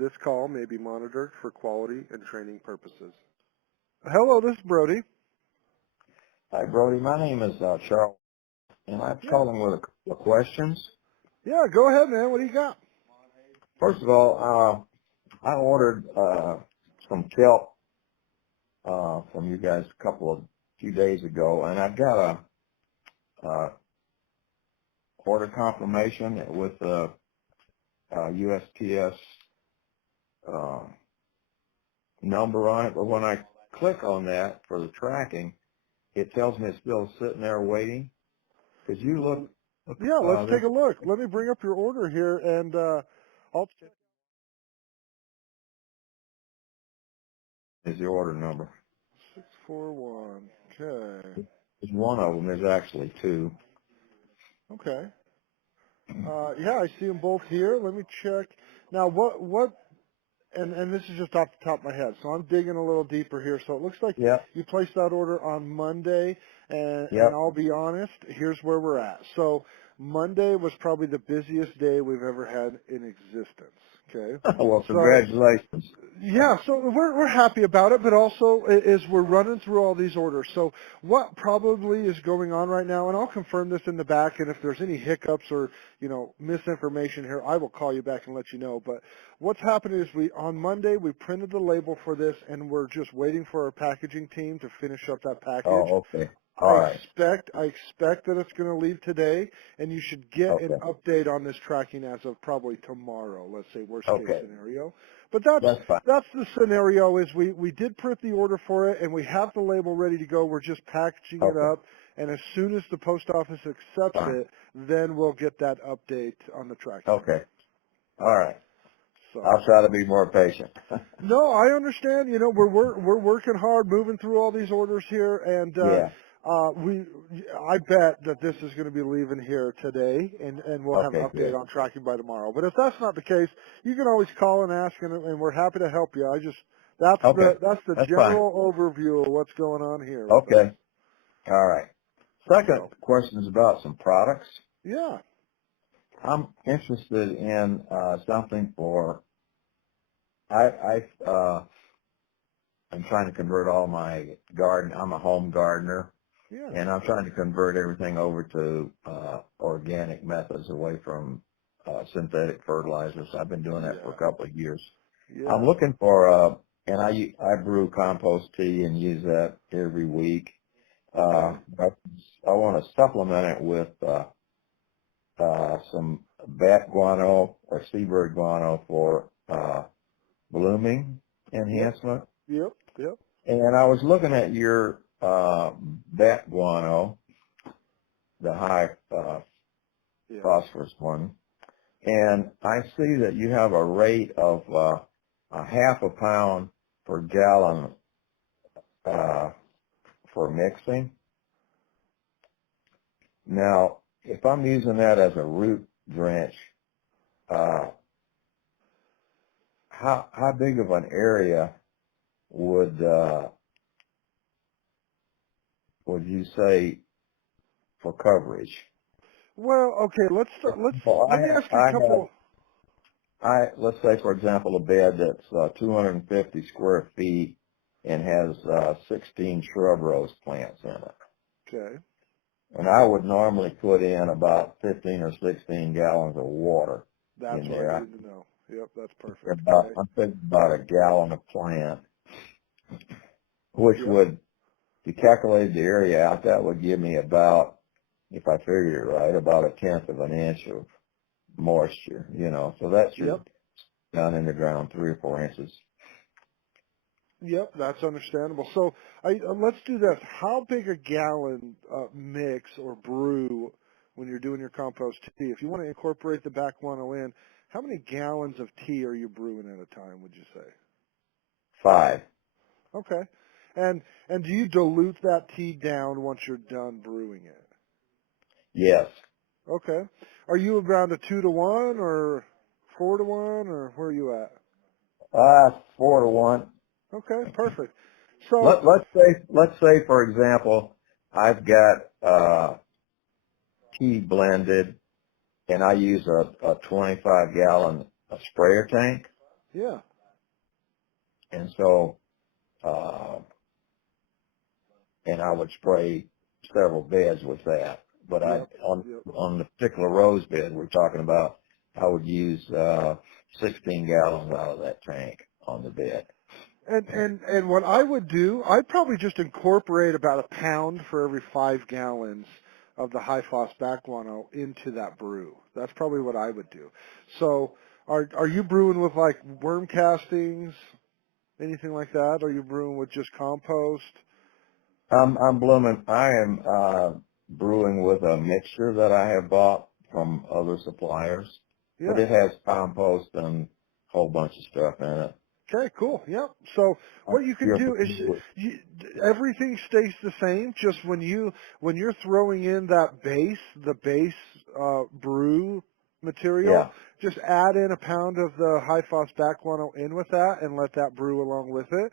This call may be monitored for quality and training purposes. Hello, this is Brody. Hi, Brody. My name is Charles, and I'm Yeah. calling with a couple of questions. Yeah, go ahead, man. What do you got? First of all, I ordered some kelp from you guys few days ago, and I've got a order confirmation with a USPS uh, number on it. But when I click on that for the tracking, it tells me it's still sitting there waiting. Could you look? Yeah, let's This take a look. Let me bring up your order here, and I'll. is the order number. 641. Okay. There's one of them. There's actually two. Okay. Yeah, I see them both here. Let me check. Now, what and this is just off the top of my head, so I'm digging a little deeper here. So it looks like Yep. you placed that order on Monday, and Yep. I'll be honest, here's where we're at. So Monday was probably the busiest day we've ever had in existence. Okay, Well, so congratulations. yeah, so we're happy about it, but also is we're running through all these orders. So what probably is going on right now, and I'll confirm this in the back, and if there's any hiccups or misinformation here, I will call you back and let you know. But what's happening is on Monday we printed the label for this, and we're just waiting for our packaging team to finish up that package. Oh, okay. I All right. expect that it's going to leave today, and you should get an Okay. update on this tracking as of probably tomorrow. Let's say worst case Okay. scenario, but that's That's fine. that's the scenario. Is we did print the order for it, and we have the label ready to go. We're just packaging it Okay. up, and as soon as the post office accepts Fine. it, then we'll get that update on the tracking Okay. number. All right. So. I'll try to be more patient. No, I understand. We're working hard, moving through all these orders here, and Yeah. I bet that this is going to be leaving here today, and we'll have an Okay, update good. on tracking by tomorrow. But if that's not the case, you can always call and ask, and we're happy to help you. Okay. That's the That's fine. general overview of what's going on here with us. Okay. All right. Second So question is about some products. yeah, I'm interested in something for I'm trying to convert all my garden. I'm a home gardener, yeah, and I'm trying to convert everything over to organic methods away from synthetic fertilizers. I've been doing that for a yeah, couple of years. I'm yeah. looking for and I brew compost tea and use that every week. Okay, But I want to supplement it with some bat guano or seabird guano for blooming yep, enhancement. yep, yep, And I was looking at your bat guano, the high yeah. phosphorus one, and I see that you have a rate of a half a pound per gallon uh, for mixing. Now, if I'm using that as a root drench, uh, how big of an area would you say for coverage? Well, okay. Well, Let me ask you a couple. let's say, for example, a bed that's 250 square feet and has 16 shrub rose plants in it. Okay. And I would normally put in about 15 or 16 gallons of water That's in what I there. needed to know. Yep, that's perfect. Okay. I'm thinking about a gallon of plant, which Yep. would, if you calculated the area out, that would give me about, if I figured it right, about a tenth of an inch of moisture, so that Yep. should down in the ground 3 or 4 inches. Yep. That's understandable. So, let's do this. How big a gallon mix or brew when you're doing your compost tea? If you want to incorporate the back 10 in, how many gallons of tea are you brewing at a time? Would you say? 5. Okay. And do you dilute that tea down once you're done brewing it? Yes. Okay. Are you around a 2-to-1 or 4-to-1 or where are you at? 4 to 1. Okay, perfect. So, Let's say for example, I've got tea blended and I use a 25 gallon sprayer tank. Yeah. And so, uh, and I would spray several beds with that. But Yep. Yep. on the particular rose bed we're talking about, I would use, 16 gallons out of that tank on the bed. And what I would do, I'd probably just incorporate about a pound for every 5 gallons of the high phos back guano into that brew. That's probably what I would do. So are you brewing with like worm castings, anything like that? Are you brewing with just compost? I am, brewing with a mixture that I have bought from other suppliers, but Yeah. it has compost and a whole bunch of stuff in it. Okay, cool. Yep. So what you can You're do is familiar with, you, everything stays the same. Just when you're throwing in that base, the base brew material, yeah. just add in a pound of the high phos back guano in with that, and let that brew along with it.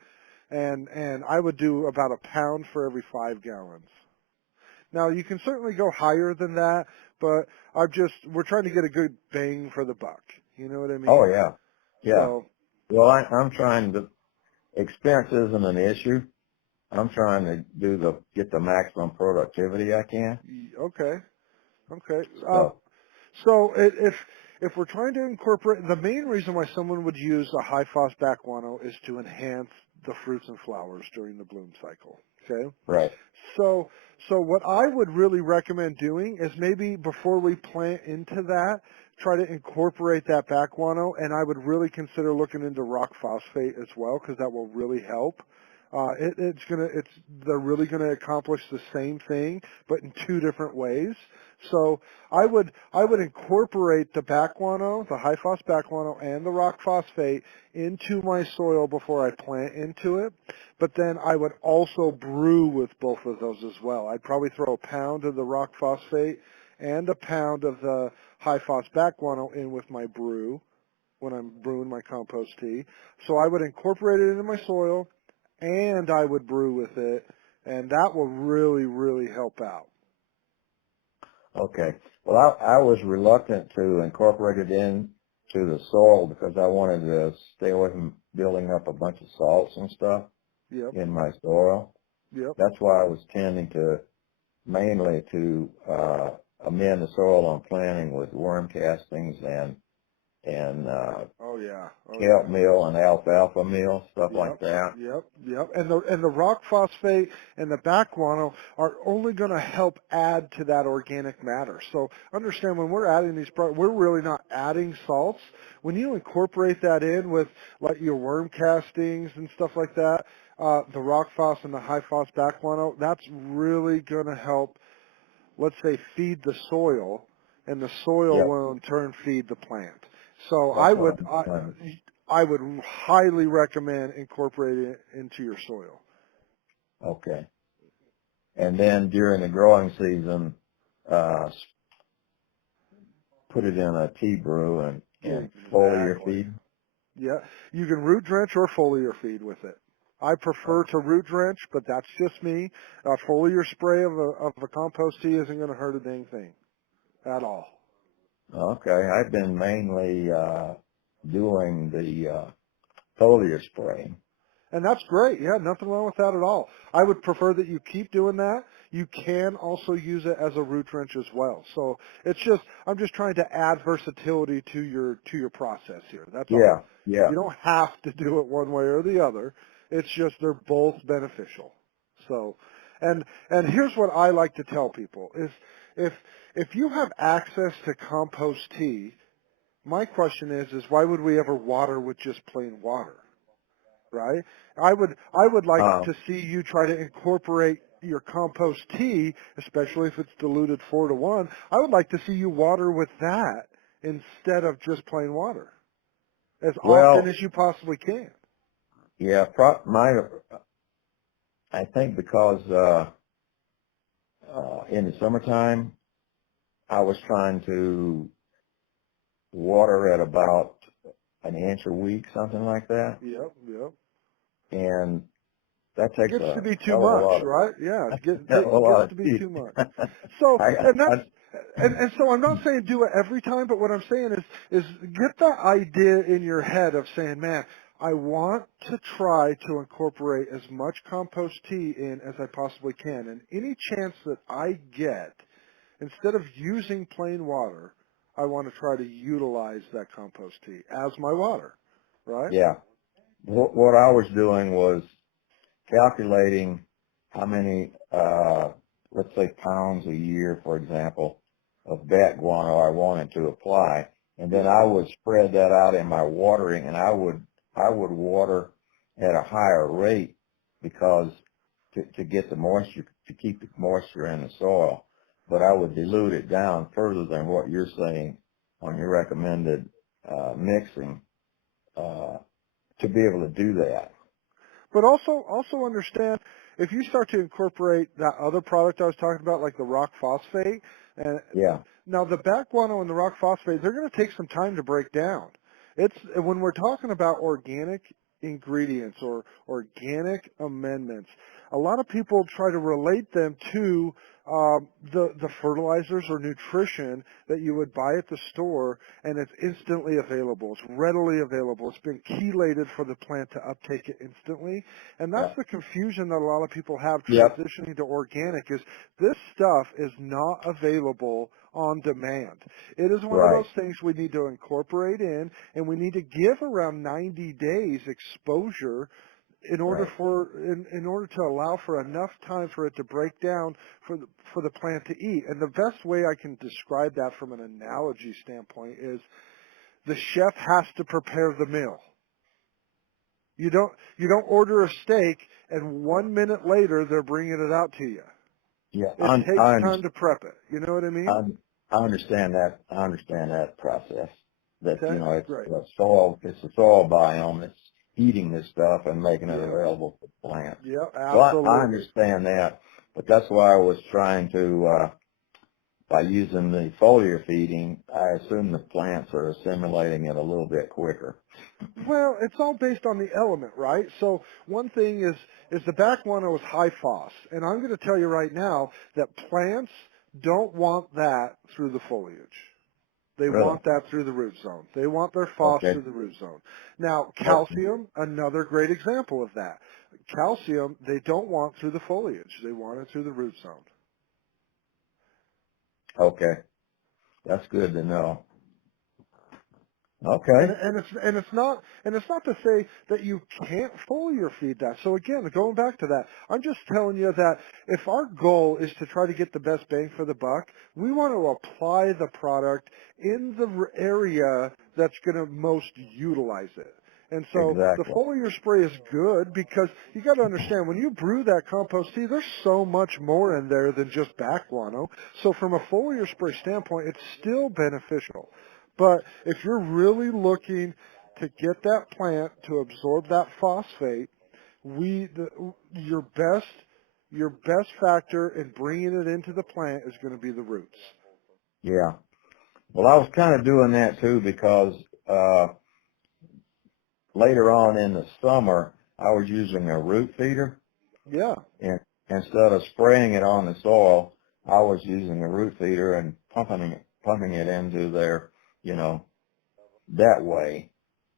And I would do about a pound for every 5 gallons. Now you can certainly go higher than that, but we're trying to get a good bang for the buck. You know what I Oh mean? yeah. Yeah. So Well, I'm trying to, expense isn't an issue. I'm trying to get the maximum productivity I can. okay. Okay. So, So if we're trying to incorporate, the main reason why someone would use a high phos back guano is to enhance the fruits and flowers during the bloom cycle. Okay. right. So so what I would really recommend doing is maybe before we plant into that, try to incorporate that back guano, and I would really consider looking into rock phosphate as well because that will really help. They're really gonna accomplish the same thing, but in two different ways. So I would incorporate the back guano, the high phos back guano, and the rock phosphate into my soil before I plant into it. But then I would also brew with both of those as well. I'd probably throw a pound of the rock phosphate and a pound of the high phos back guano in with my brew when I'm brewing my compost tea. So I would incorporate it into my soil and I would brew with it, and that will really, really help out. Okay. Well, I was reluctant to incorporate it in to the soil because I wanted to stay away from building up a bunch of salts and stuff Yep, in my soil. yep. That's why I was tending to mainly to, amend the soil on planting with worm castings and Oh yeah, oh kelp yeah. meal and alfalfa meal, stuff like Yep, that. yep, yep. And the rock phosphate and the back guano are only going to help add to that organic matter. So understand when we're adding we're really not adding salts. When you incorporate that in with like your worm castings and stuff like that, the rock phos and the high phos back guano, that's really going to help, let's say, feed the soil, and the soil Yep. will in turn feed the plant. So That's what I'm planning. I would highly recommend incorporating it into your soil. Okay. And then during the growing season, uh, put it in a tea brew and foliar Exactly. feed. Yeah, you can root drench or foliar feed with it. I prefer to root drench, but that's just me. A foliar spray of a compost tea isn't going to hurt a dang thing at all. Okay. I've been mainly, doing the, foliar spraying. And that's great. Yeah, nothing wrong with that at all. I would prefer that you keep doing that. You can also use it as a root wrench as well. So I'm just trying to add versatility to your process here. That's all. Yeah. Yeah. You don't have to do it one way or the other. It's just they're both beneficial. So, and here's what I like to tell people is if if you have access to compost tea, my question is why would we ever water with just plain water? Right? I would like Uh, to see you try to incorporate your compost tea, especially if it's diluted 4-to-1. I would like to see you water with that instead of just plain water as often well, as you possibly can. yeah, I think because, in the summertime, I was trying to water at about an inch a week, something like that. Yep, yep. And that It takes gets to a be too hell of a much, lot of, right? Yeah, hell of a it lot gets of to be heat. too much. So, I, and I, And so I'm not saying do it every time, but what I'm saying is get that idea in your head of saying, man, I want to try to incorporate as much compost tea in as I possibly can. And any chance that I get, instead of using plain water, I want to try to utilize that compost tea as my water, right? Yeah. What I was doing was calculating how many, let's say pounds a year, for example, of bat guano I wanted to apply. And then Yeah. I would spread that out in my watering, and I would water at a higher rate because to get the moisture, to keep the moisture in the soil. But I would dilute it down further than what you're saying on your recommended, mixing, uh, to be able to do that. But also understand if you start to incorporate that other product I was talking about, like the rock phosphate, and Yeah. now the back guano and the rock phosphate, they're going to take some time to break down. It's when we're talking about organic ingredients or organic amendments. A lot of people try to relate them to the fertilizers or nutrition that you would buy at the store, and it's instantly available. It's readily available. It's been chelated for the plant to uptake it instantly, and that's Yeah. the confusion that a lot of people have Yep. transitioning to organic. Is this stuff is not available on demand. It is one of Right. those things we need to incorporate in, and we need to give around 90 days exposure in order Right. in order to allow for enough time for it to break down for the plant to eat. And the best way I can describe that from an analogy standpoint is the chef has to prepare the meal. You don't order a steak and 1 minute later they're bringing it out to you. Yeah. It takes time to prep it. You know what I mean? I understand that. I understand that process. That, Okay, great. it's the soil biome that's eating this stuff and making it Yeah. available for the plant. Yep, So I absolutely. understand that, but that's why I was trying to, by using the foliar feeding, I assume the plants are assimilating it a little bit quicker. Well, it's all based on the element, right? So one thing is the back one was high phos, and I'm going to tell you right now that plants don't want that through the foliage. They Really? want that through the root zone. They want their phos Okay. through the root zone. Now, Okay. calcium, another great example of that. Calcium, they don't want through the foliage. They want it through the root zone. Okay. That's good to know. And, Okay. and it's not to say that you can't foliar feed that. So again, going back to that, I'm just telling you that if our goal is to try to get the best bang for the buck, we want to apply the product in the area that's going to most utilize it. And so the Exactly. foliar spray is good because you got to understand when you brew that compost tea, there's so much more in there than just back guano. So from a foliar spray standpoint, it's still beneficial. But if you're really looking to get that plant to absorb that phosphate, your best factor in bringing it into the plant is going to be the roots. Yeah. Well, I was kind of doing that too because, later on in the summer, I was using a root feeder, Yeah, and instead of spraying it on the soil, I was using a root feeder and pumping it into there, you know, that way.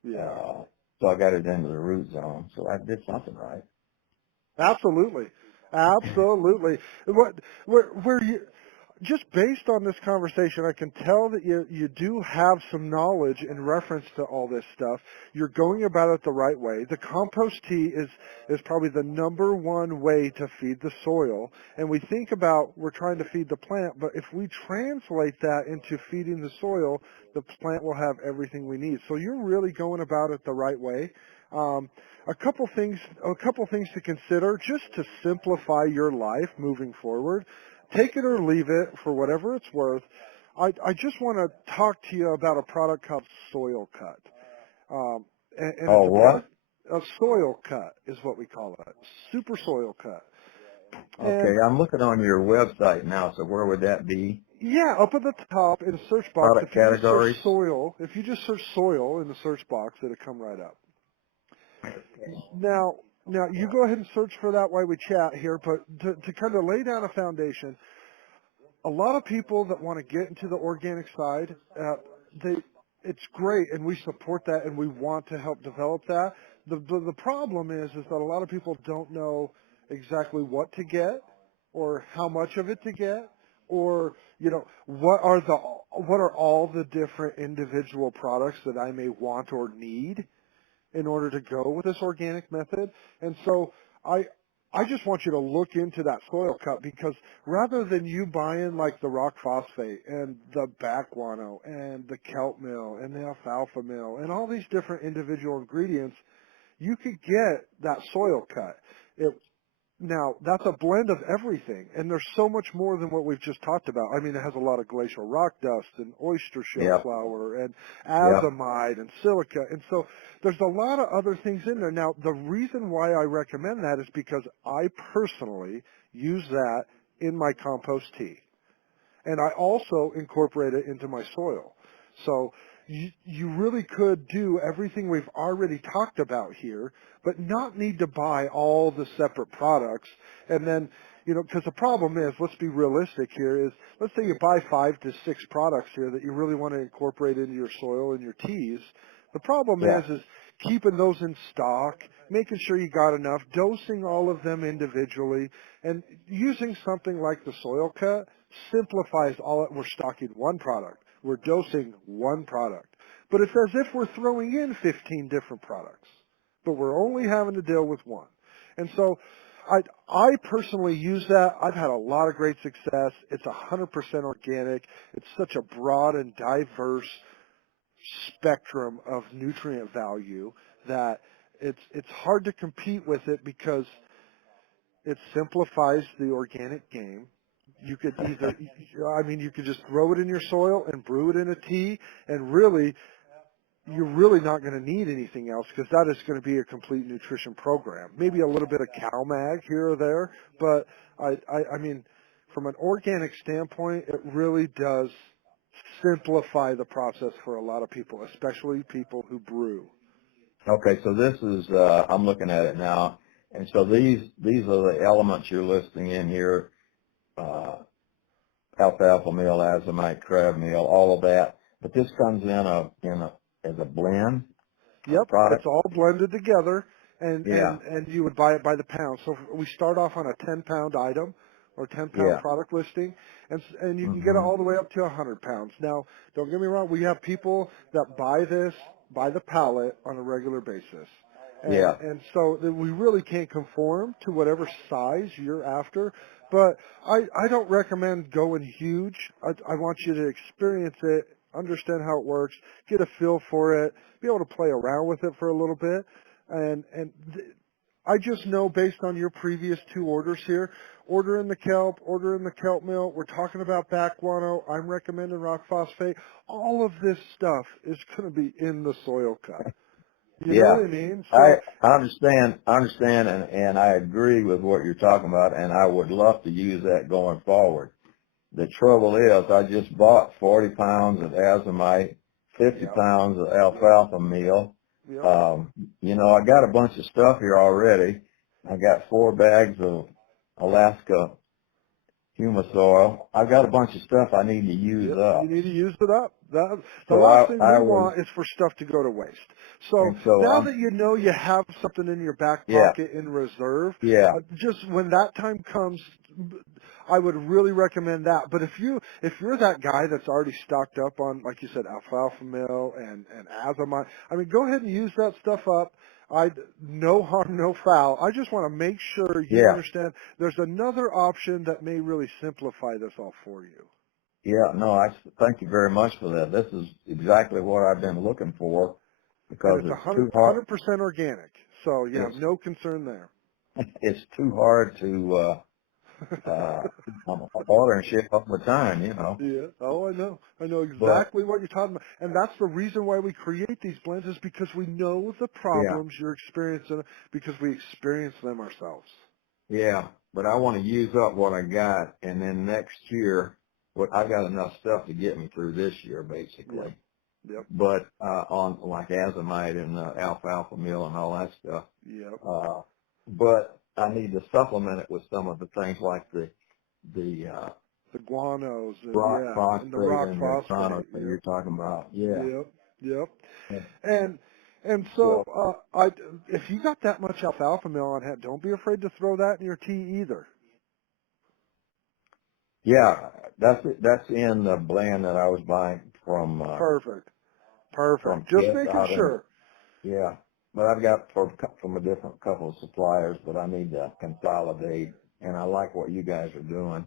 yeah. Uh, so I got it into the root zone. So I did something right. Absolutely. Absolutely. Where you, just based on this conversation, I can tell that you do have some knowledge in reference to all this stuff. You're going about it the right way. The compost tea is probably the number one way to feed the soil. And we think about we're trying to feed the plant, but if we translate that into feeding the soil, the plant will have everything we need. So you're really going about it the right way. Um, a couple things to consider just to simplify your life moving forward. Take it or leave it for whatever it's worth. I just want to talk to you about a product called Soil Cut. And it's Oh, a what? product, a soil cut is what we call it. Super soil cut. Okay, And I'm looking on your website now. So where would that be? yeah, up at the top in the search box, Product categories. if you just search soil in the search box, it'll come right up. Now, now you go ahead and search for that while we chat here, but to kind of lay down a foundation, a lot of people that want to get into the organic side, they it's great, and we support that, and we want to help develop that. The problem is that a lot of people don't know exactly what to get, or how much of it to get, or what are all the different individual products that I may want or need in order to go with this organic method. And so I just want you to look into that soil cup, because rather than you buying like the rock phosphate and the back guano and the kelp meal and the alfalfa meal and all these different individual ingredients, you could get that soil cut. Now, that's a blend of everything, and there's so much more than what we've just talked about. I mean, it has a lot of glacial rock dust and oyster shell Yep. flour and Yep. azomite and silica, and so there's a lot of other things in there. Now, the reason why I recommend that is because I personally use that in my compost tea, and I also incorporate it into my soil. So you really could do everything we've already talked about here, but not need to buy all the separate products. And then, because the problem is, let's be realistic here, is let's say you buy 5 to 6 products here that you really want to incorporate into your soil and your teas. The problem Yeah. is keeping those in stock, making sure you got enough, dosing all of them individually, and using something like the soil cut simplifies all it. We're stocking one product. We're dosing one product. But it's as if we're throwing in 15 different products, but we're only having to deal with one. And so I personally use that. I've had a lot of great success. It's 100% organic. It's such a broad and diverse spectrum of nutrient value that it's hard to compete with it, because it simplifies the organic game. You could you could just throw it in your soil and brew it in a tea, and really, you're really not going to need anything else, because that is going to be a complete nutrition program. Maybe a little bit of cow mag here or there, but I mean, from an organic standpoint, it really does simplify the process for a lot of people, especially people who brew. Okay, so this is I'm looking at it now, and so these are the elements you're listing in here: uh, alfalfa meal, azomite, crab meal, all of that. But this comes in a as a blend of Yep, it's product. all blended together, and Yeah. you would buy it by the pound. So we start off on a 10-pound item or 10-pound Yeah. product listing, and you can get it Hmm. all the way up to 100 pounds. Now, don't get me wrong, we have people that buy this by the pallet on a regular basis. And Yeah. so that we really can't conform to whatever size you're after, but I don't recommend going huge. I want you to experience it, understand how it works, get a feel for it, be able to play around with it for a little bit. I just know, based on your previous 2 orders here, order in the kelp, order in the kelp mill, we're talking about back guano, I'm recommending rock phosphate. All of this stuff is going to be in the soil cup. You know what Yeah. I mean? So, I understand, and I agree with what you're talking about, and I would love to use that going forward. The trouble is, I just bought 40 pounds of azomite, 50 yep, pounds of alfalfa meal. yep, Um, I got a bunch of stuff here already. I got 4 bags of Alaska humus oil. I've got a bunch of stuff I need to use yep. You up. need to use it up. The So last thing I we was, want is for stuff to go to waste. So and so now that you know you have something in your back yeah, pocket in reserve, yeah, just when that time comes, I would really recommend that. But if you're that guy that's already stocked up on, like you said, alfalfa meal and azomite, I mean, go ahead and use that stuff up. No harm, no foul. I just want to make sure you yeah. understand there's another option that may really simplify this all for you. Yeah, no, I thank you very much for that. This is exactly what I've been looking for And because it's it's too hard. 100% organic, so you have It's no concern there. it's too hard to uh order and ship all the time. Yeah. Oh, I know. I know But exactly what you're talking about. And that's the reason why we create these blends, is because we know the yeah, problems you're experiencing, because we experience them ourselves. yeah. But I want to use up what I got, and then next year, what I got enough stuff to get me through this year, Yep. basically. Yep. But on like azomite and alfalfa meal and all that stuff. Yep. But I need to supplement it with some of the things like the the guanos, and rock yeah, and the phosphate rock and the phosphate. chronic that Yep, you're talking about. Yeah. yep, yep. Yeah. And So so, if you got that much alfalfa mill on hand, don't be afraid to throw that in your tea either. yeah, that's in the blend that I was buying Perfect, perfect. from Just Kip making out in, sure. yeah. But I've got from a different couple of suppliers, but I need to consolidate, and I like what you guys are doing.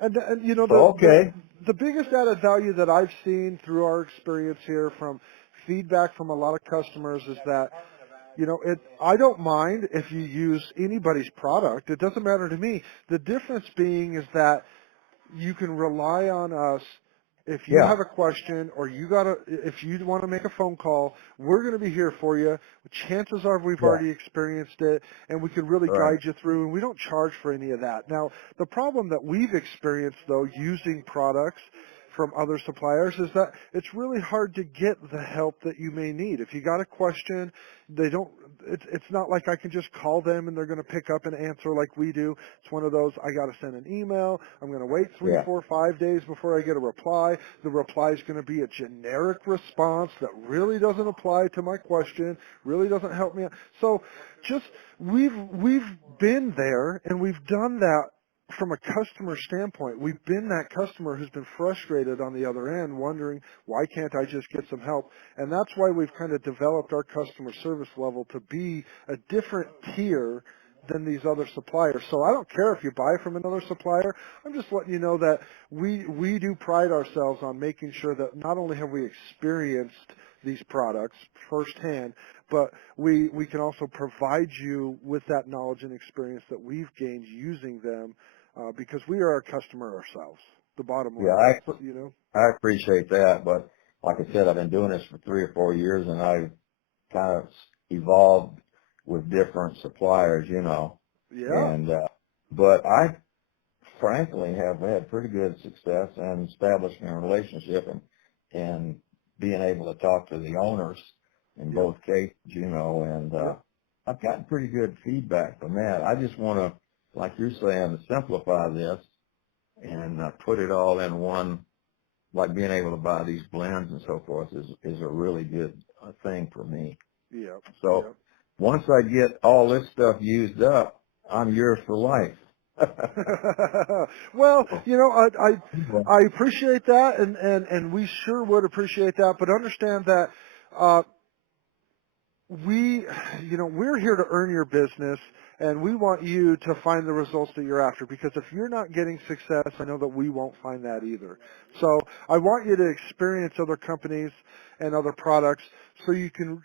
And you know So okay, the biggest added value that I've seen through our experience here from feedback from a lot of customers is that I don't mind if you use anybody's product. It doesn't matter to me. The difference being is that you can rely on us if you yeah, have a question or if you want to make a phone call, we're going to be here for you. Chances are we've yeah, already experienced it and we can really all right, guide you through, and we don't charge for any of that. Now, the problem that we've experienced though using products from other suppliers is that it's really hard to get the help that you may need. If you got a question, they don't it's not like I can just call them and they're going to pick up and answer like we do. It's one of those, I got to send an email. I'm going to wait three, yeah, 4, 5 days before I get a reply. The reply is going to be a generic response that really doesn't apply to my question, really doesn't help me out. So just, we've been there and we've done that from a customer standpoint. We've been that customer who's been frustrated on the other end, wondering, why can't I just get some help? And that's why we've kind of developed our customer service level to be a different tier than these other suppliers. So I don't care if you buy from another supplier. I'm just letting you know that we do pride ourselves on making sure that not only have we experienced these products firsthand, but we can also provide you with that knowledge and experience that we've gained using them, because we are a customer ourselves. The bottom yeah. line is. I appreciate that, but like I said, I've been doing this for 3 or 4 years, and I've kind of evolved with different suppliers, Yeah, and but I frankly have had pretty good success in establishing a relationship and being able to talk to the owners in yep, both cases, and yep. I've gotten pretty good feedback from that. I just want to, like you're saying, to simplify this and put it all in one, like being able to buy these blends and so forth is a really good thing for me. Yep. So Yep. once I get all this stuff used up, I'm yours for life. Well, So, anyway, I appreciate that, and we sure would appreciate that. But understand that uh, we're here to earn your business, and we want you to find the results that you're after. Because if you're not getting success, I know that we won't find that either. So I want you to experience other companies and other products, so you could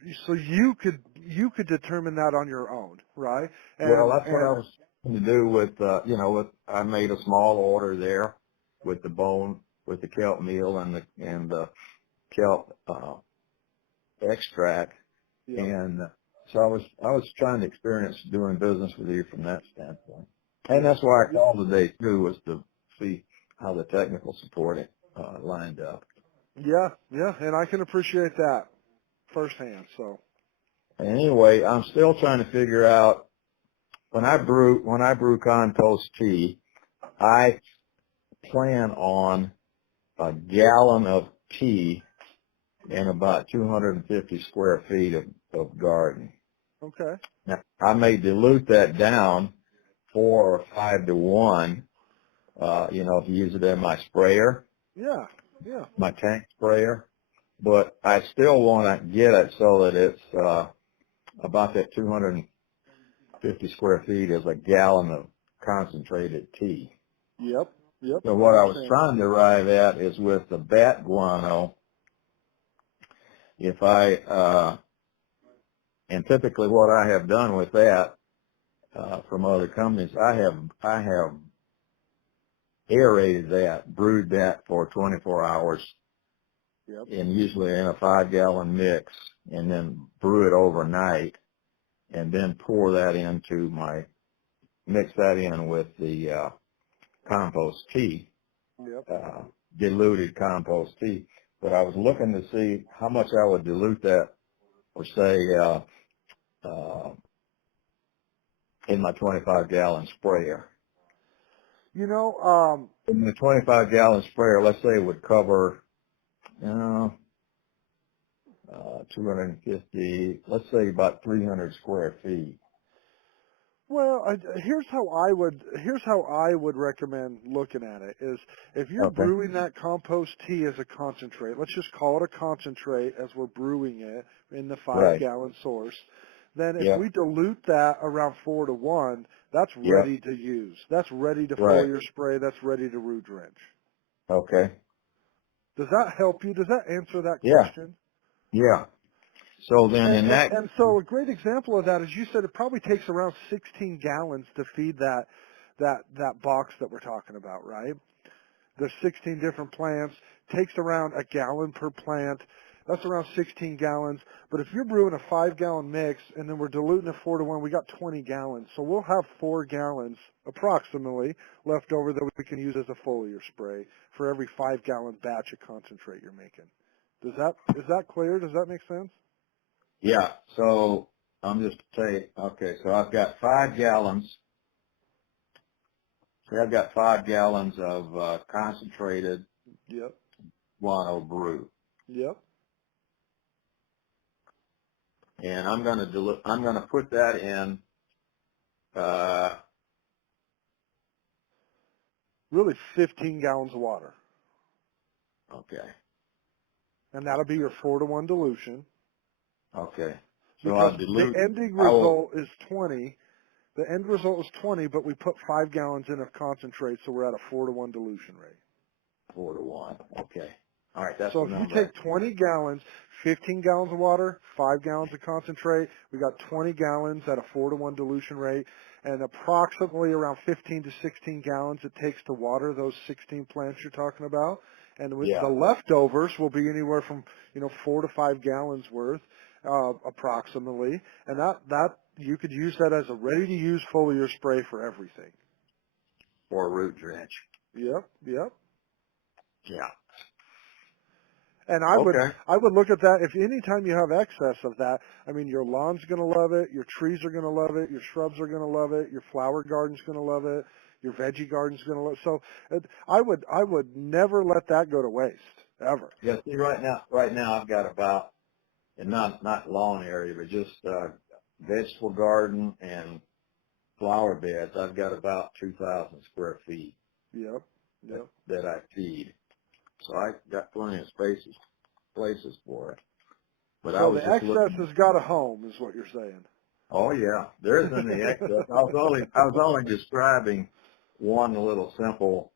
determine that on your own, right? well, And that's what I was going to do I made a small order there with the bone, with the kelp meal and the kelp, extract. yep, And so I was trying to experience doing business with you from that standpoint. And yep, that's why I yep. called today too, was to see how the technical support lined up. Yeah, yeah, and I can appreciate that firsthand. So, And anyway, I'm still trying to figure out when I brew compost tea, I plan on a gallon of tea in about 250 square feet of garden. okay. Now, I may dilute that down 4 or 5 to 1, if you use it in my sprayer, Yeah, yeah, my tank sprayer, but I still want to get it so that it's, about that 250 square feet is a gallon of concentrated tea. yep, yep. So I what I was understand. trying to arrive at is with the bat guano, if and typically what I have done with that, from other companies, I have aerated that, brewed that for 24 hours, Yep, and usually in a 5 gallon mix, and then brew it overnight, and then mix that in with the compost tea, yep. uh, diluted compost tea. But I was looking to see how much I would dilute that, or say, uh, in my 25 gallon sprayer. You know, In the 25-gallon sprayer, let's say it would cover, you know, 250, let's say about 300 square feet. well, here's how I would recommend looking at it is if you're Okay. brewing that compost tea as a concentrate, let's just call it a concentrate as we're brewing it in the Right. 5-gallon source, then if we Yep. dilute that around 4 to 1, that's Yep. ready to use. That's ready to Right. foliar spray. That's ready to root drench. Okay. Does that help you? Does that answer that Yeah. question? Yeah. So then And, in and, that, and so a great example of that is you said it probably takes around 16 gallons to feed that box that we're talking about, right? There's 16 different plants, takes around a gallon per plant. That's around 16 gallons. But if you're brewing a 5-gallon mix and then we're diluting it 4 to 1, we got 20 gallons. So we'll have 4 gallons approximately left over that we can use as a foliar spray for every 5-gallon batch of concentrate you're making. Is that clear? Does that make sense? yeah. So I'm just saying, okay, so I've got 5 gallons. So I've got 5 gallons of concentrated Yep. guano brew. Yep. And I'm going to put that in, uh, Really 15 gallons of water. okay. And that'll be your 4 to 1 dilution Okay. So because I'll the dilute, ending I will, result is 20. The end result is 20, but we put 5 gallons in of concentrate, so we're at a 4 to 1 dilution rate. 4 to 1. Okay. All right. That's So the if you number I take need. 20 gallons, 15 gallons of water, 5 gallons of concentrate, we got 20 gallons at a 4 to 1 dilution rate, and approximately around 15 to 16 gallons it takes to water those 16 plants you're talking about. And with the Yeah. leftovers will be anywhere from 4 to 5 gallons worth, approximately. And that you could use that as a ready-to-use foliar spray for everything. For root drench. Yep, yep. Yeah. And Okay. I would look at that if any time you have excess of that, I mean your lawn's going to love it, your trees are going to love it, your shrubs are going to love it, your flower garden's going to love it, your veggie garden's going to love it. So I would never let that go to waste ever. Yeah. See, right now I've got about, and not lawn area, but just, vegetable garden and flower beds. I've got about 2,000 square feet Yep. that, Yep. that I feed. So I got plenty of places for it. But I So was the just excess looking. has got a home is what you're saying. Oh yeah, there isn't any excess. I was only describing one little simple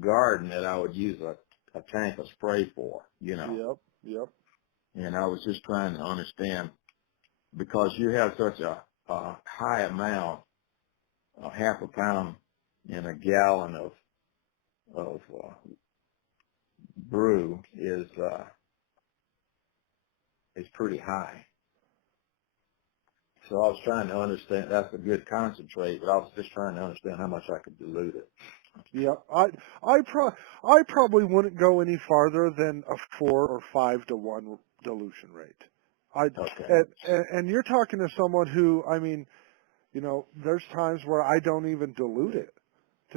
garden that I would use a tank of spray for, Yep. Yep. And I was just trying to understand because you have such a high amount, half a pound in a gallon of brew is pretty high. So I was trying to understand. That's a good concentrate, but I was just trying to understand how much I could dilute it. Yep. I probably wouldn't go any farther than a 4 or 5 to 1 dilution rate. I Okay. and you're talking to someone who, I mean, there's times where I don't even dilute it,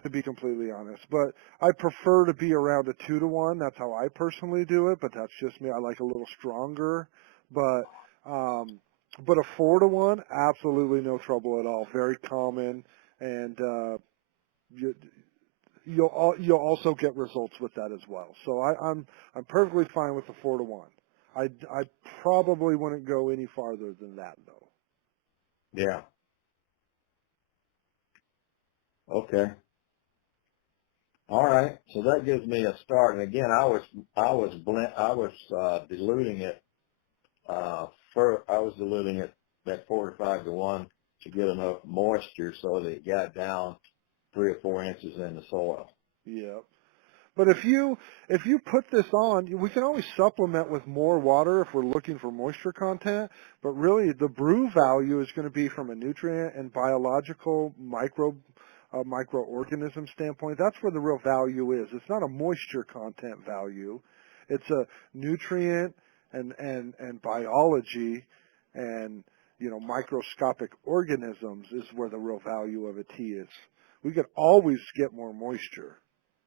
to be completely honest. But I prefer to be around a 2 to 1. That's how I personally do it. But that's just me. I like a little stronger. But um, but a 4 to 1, absolutely no trouble at all. Very common, and you, you'll also get results with that as well. So I'm perfectly fine with the 4 to 1. I probably wouldn't go any farther than that though. Yeah. Okay. All right. So that gives me a start. And again, I was diluting it. I was diluting it that 4 to 5 to 1 to get enough moisture so that it got down 3 or 4 inches in the soil. Yeah. But if you put this on, we can always supplement with more water if we're looking for moisture content. But really, the brew value is going to be from a nutrient and biological microorganism standpoint. That's where the real value is. It's not a moisture content value. It's a nutrient and biology and microscopic organisms is where the real value of a tea is. we could always get more moisture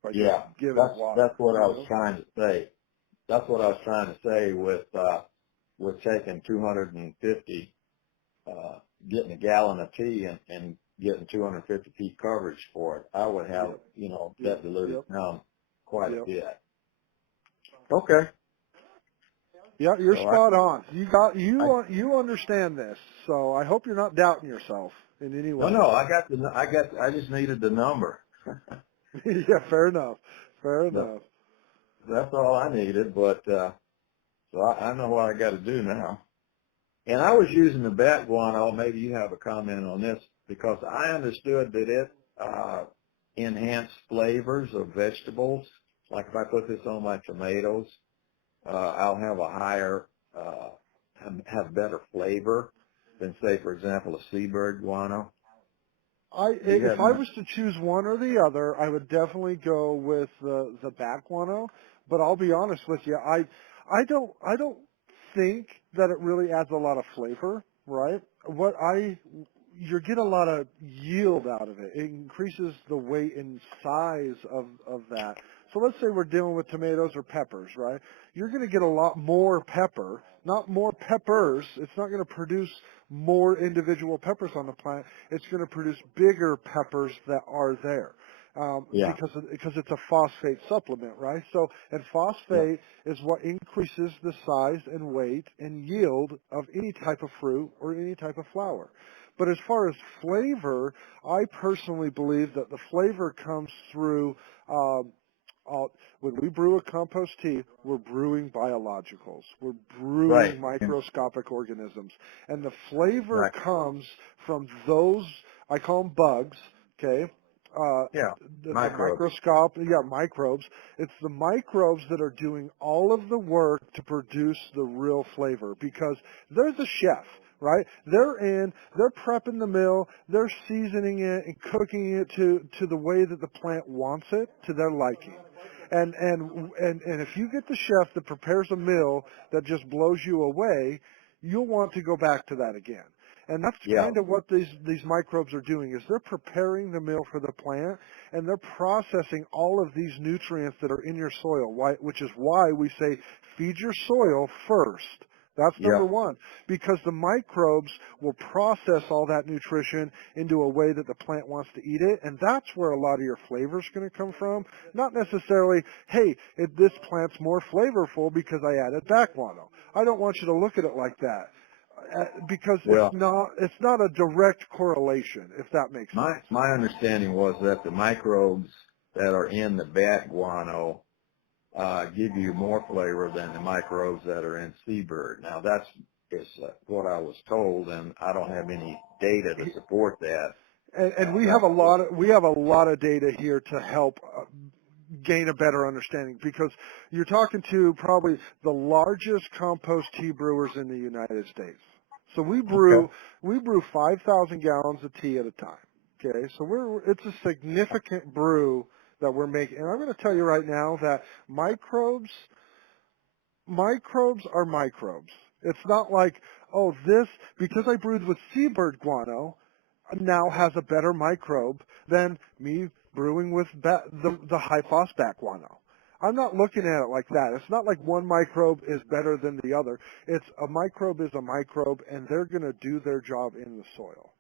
by just Yeah, giving it that's water, what I you was know? trying to say. That's what I was trying to say with taking 250, getting a gallon of tea and getting 250 feet coverage for it. I would have, Yep, yep, that diluted yep, down quite a yep. bit. Okay. Yeah, you're So spot on. I, You understand this, so I hope you're not doubting yourself in any way. no, I just needed the number. Yeah, fair enough. Fair That- enough. That's all I needed, but, so I know what I got to do now. And I was using the bat guano. Maybe you have a comment on this because I understood that it enhanced flavors of vegetables. Like if I put this on my tomatoes, I'll have a higher, have better flavor than say, for example, a seabird guano. Do you If have I any? was to choose one or the other, I would definitely go with the back guano. But I'll be honest with you, I don't think that it really adds a lot of flavor, right? You get a lot of yield out of it. It increases the weight and size of that. So let's say we're dealing with tomatoes or peppers, right? You're going to get a lot more pepper, not more peppers. It's not going to produce more individual peppers on the plant. It's going to produce bigger peppers that are there. Yeah. Because it's a phosphate supplement, right? So, and Yeah. phosphate is what increases the size and weight and yield of any type of fruit or any type of flower. But as far as flavor, I personally believe that the flavor comes through um, when we brew a compost tea, we're brewing biologicals. We're Right. brewing microscopic organisms. And the flavor Right. comes from those, I call them bugs, okay? Uh, Yeah. the Microbes. microbes. It's the microbes that are doing all of the work to produce the real flavor because they're the chef, right? They're prepping the meal, they're seasoning it and cooking it to the way that the plant wants it, to their liking. And if you get the chef that prepares a meal that just blows you away, you'll want to go back to that again. And that's Yeah. kind of what these microbes are doing is they're preparing the meal for the plant and they're processing all of these nutrients that are in your soil, which is why we say feed your soil first. That's number Yeah. one, because the microbes will process all that nutrition into a way that the plant wants to eat it, and that's where a lot of your flavor is going to come from. Not necessarily, hey, this plant's more flavorful because I added back guano. I don't want you to look at it like that, because Well, it's not a direct correlation, if that makes sense. my understanding was that the microbes that are in the bat guano give you more flavor than the microbes that are in seabird. Now that's what I was told, and I don't have any data to support that. And That's just we have a lot of data here to help gain a better understanding because you're talking to probably the largest compost tea brewers in the United States. So okay. we brew 5,000 gallons of tea at a time. Okay, so it's a significant brew that we're making. And I'm going to tell you right now that microbes are microbes. It's not like, oh, because I brewed with seabird guano, now has a better microbe than me brewing with the high phos back guano. I'm not looking at it like that. It's not like one microbe is better than the other. It's a microbe is a microbe, and they're going to do their job in the soil.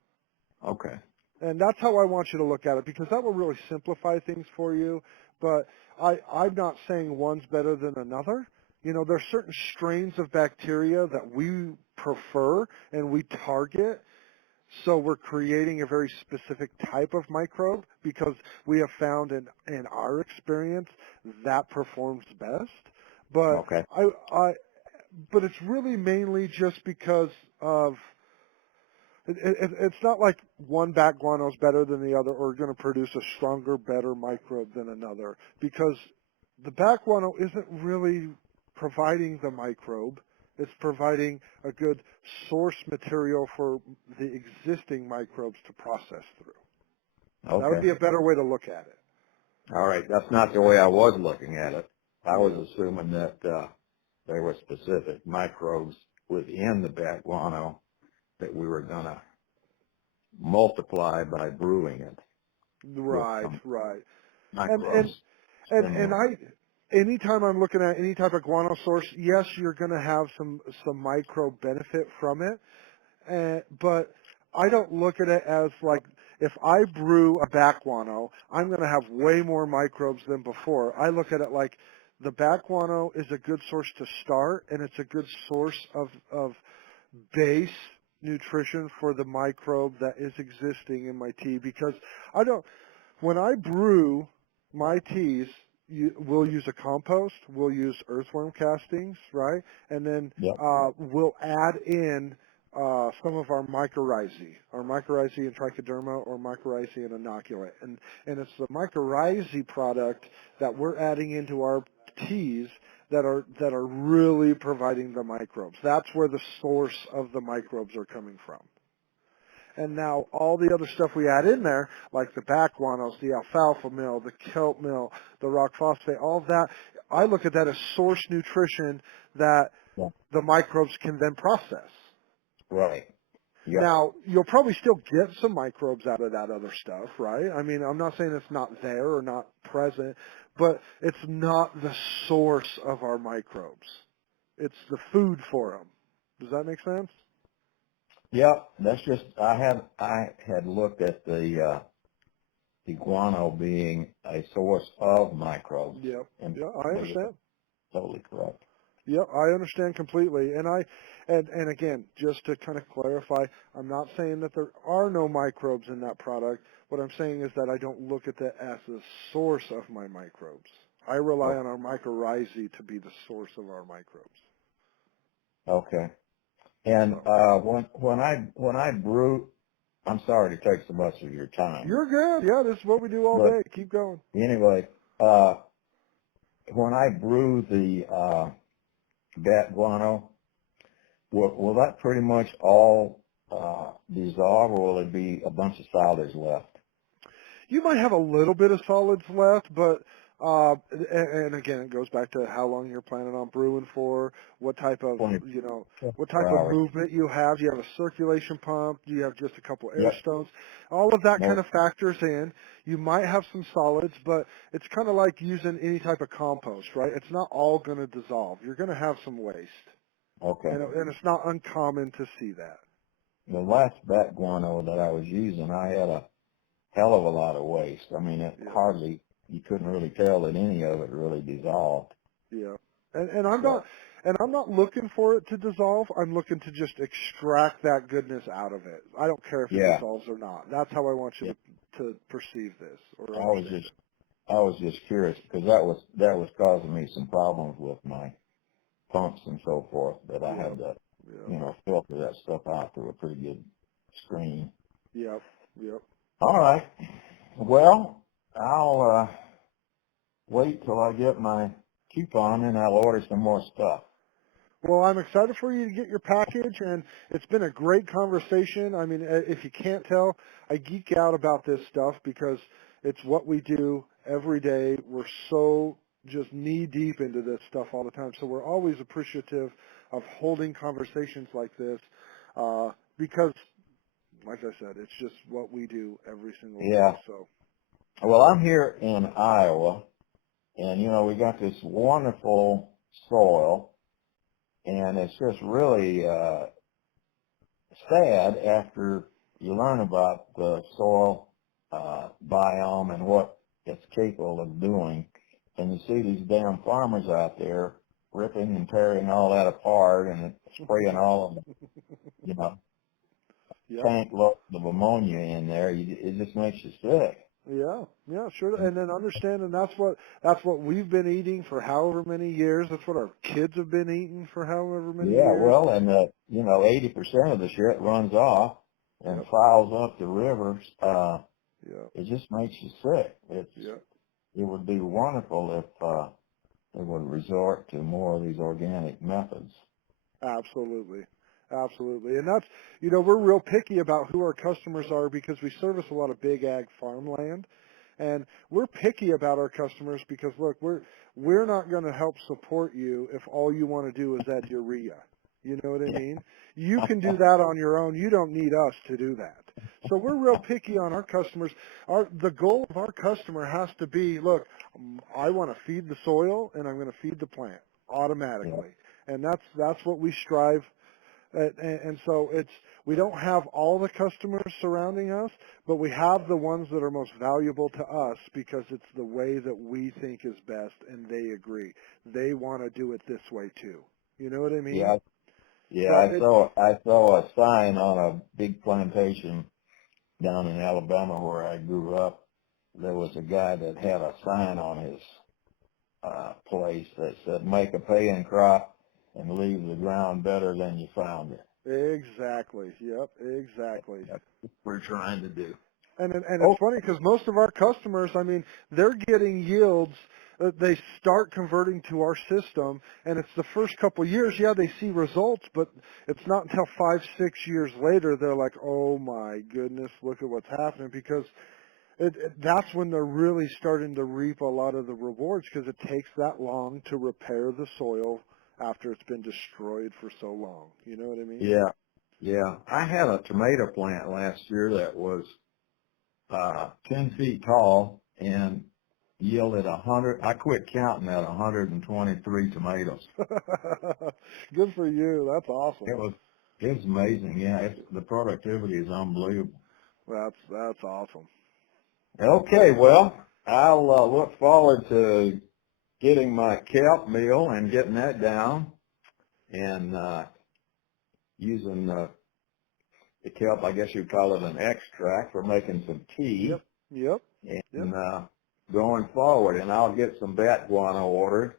Okay. And that's how I want you to look at it because that will really simplify things for you. But I'm not saying one's better than another. You know, there's certain strains of bacteria that we prefer and we target. So we're creating a very specific type of microbe because we have found in our experience that performs best. But Okay. but it's really mainly just because of it's not like one back guano is better than the other or going to produce a stronger, better microbe than another because the back guano isn't really providing the microbe. It's providing a good source material for the existing microbes to process through. That would Okay. be a better way to look at it. All right. That's not the way I was looking at it. I Yeah. was assuming that there were specific microbes within the bat guano that we were going to multiply by brewing it. with Right, some right. And microbes and and and stimulated. anytime I'm looking at any type of guano source, yes, you're going to have some micro benefit from it. But I don't look at it as like if I brew a back guano, I'm going to have way more microbes than before. I look at it like the back guano is a good source to start, and it's a good source of base nutrition for the microbe that is existing in my tea because I don't when I brew my teas, we'll use a compost, we'll use earthworm castings, right? And then Yep. we'll add in some of our mycorrhizae and trichoderma or mycorrhizae and inoculate. And it's the mycorrhizae product that we're adding into our teas that are really providing the microbes. That's where the source of the microbes are coming from. And now all the other stuff we add in there, like the back guanos, the alfalfa mill, the kelp mill, the rock phosphate, all of that, I look at that as source nutrition that Yeah. the microbes can then process. Right. Yep. Now, you'll probably still get some microbes out of that other stuff, right? I mean, I'm not saying it's not there or not present, but it's not the source of our microbes. It's the food for them. Does that make sense? Yep. That's just I had looked at the guano being a source of microbes, Yep. and Yeah, I they are understand. totally correct. Yeah, I understand completely. And again, just to kind of clarify, I'm not saying that there are no microbes in that product. What I'm saying is that I don't look at that as the source of my microbes. I rely Oh, on our mycorrhizae to be the source of our microbes. okay. And So, when I brew, I'm sorry to take so much of your time, you're good. Yeah, this is what we do all but day. Keep going. anyway, uh, when I brew the bat guano, will that pretty much all dissolve, or will it be a bunch of solids left? You might have a little bit of solids left, but and again, it goes back to how long you're planning on brewing for, what type of, 20 what type of hours. movement you have. Do you have a circulation pump? Do you have just a couple air Yep. stones? All of that kind No. of factors in. You might have some solids, but it's kind of like using any type of compost, right? It's not all going to dissolve. You're going to have some waste, Okay. and it's not uncommon to see that. The last bat guano that I was using, I had a hell of a lot of waste. I mean, Yeah. you couldn't really tell that any of it really dissolved. Yeah. And I'm So, not looking for it to dissolve. I'm looking to just extract that goodness out of it. I don't care if it yeah, dissolves or not. That's how I want you yeah. to perceive this or I was understand just, it. I was just curious because that was causing me some problems with my pumps and so forth that I Yep. had to, Yep. filter that stuff out through a pretty good screen. Yep. Yep. All right. Well, I'll wait till I get my coupon and I'll order some more stuff. Well, I'm excited for you to get your package, and it's been a great conversation. I mean, if you can't tell, I geek out about this stuff because it's what we do every day. We're so just knee deep into this stuff all the time, so we're always appreciative of holding conversations like this because, like I said, it's just what we do every single day. Yeah. So, Well, I'm here in Iowa, and we got this wonderful soil, and it's just really sad after you learn about the soil biome and what it's capable of doing, and you see these damn farmers out there ripping and tearing all that apart and spraying all of the, you know, yep. tank loads of ammonia in there. It just makes you sick. Yeah, yeah, sure. And then understanding that's what we've been eating for however many years. That's what our kids have been eating for however many Yeah, years. well, and 80% of the shit runs off and Yep. files up the rivers. Yep. It just makes you sick. Yep. It would be wonderful if they would resort to more of these organic methods. Absolutely. Absolutely. And that's we're real picky about who our customers are because we service a lot of big ag farmland. And we're picky about our customers because look, we're not going to help support you if all you want to do is add urea. You know what I Yeah. mean? You can do that on your own. You don't need us to do that. So we're real picky on our customers. The goal of our customer has to be, look, I want to feed the soil and I'm going to feed the plant Yeah. automatically, and that's what we strive. And so we don't have all the customers surrounding us, but we have the ones that are most valuable to us because it's the way that we think is best, and they agree. They want to do it this way too. You know what I mean? Yeah. Yeah. So I saw a sign on a big plantation down in Alabama where I grew up. There was a guy that had a sign on his place that said, "Make a paying crop and leave the ground better than you found it." exactly. Yep. Exactly. That's what we're trying to do. And it's Oh, funny because most of our customers, I mean, they're getting yields. They start converting to our system, and it's the first couple of years. Yeah, they see results, but it's not until 5, 6 years later they're like, "Oh my goodness, look at what's happening!" Because that's when they're really starting to reap a lot of the rewards because it takes that long to repair the soil after it's been destroyed for so long. You know what I mean? yeah, yeah. I had a tomato plant last year that was 10 feet tall and yielded 100. I quit counting at 123 tomatoes. Good for you. That's awesome. It was it was amazing. Yeah, the productivity is unbelievable. That's awesome. Okay, well, I'll look forward to getting my kelp meal and getting that down and using the kelp. I guess you'd call it an extract for making some Yep. tea Yep. Yep. and going forward. And I'll get some bat guano ordered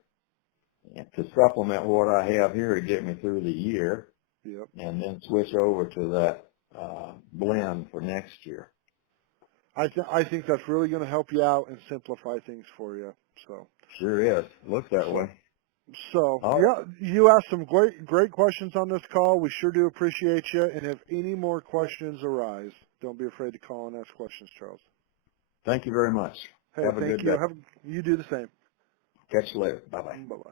to supplement what I have here to get me through the year, Yep. and then switch over to that blend for next year. I think that's really going to help you out and simplify things for you. So Sure is. Looks that so way. so Oh, yeah, you asked some great questions on this call. We sure do appreciate you. And if any more questions arise, don't be afraid to call and ask questions, Charles. thank you very much. Hey, Have a thank good you. day. You do the same. Catch you later. Bye bye. Bye bye.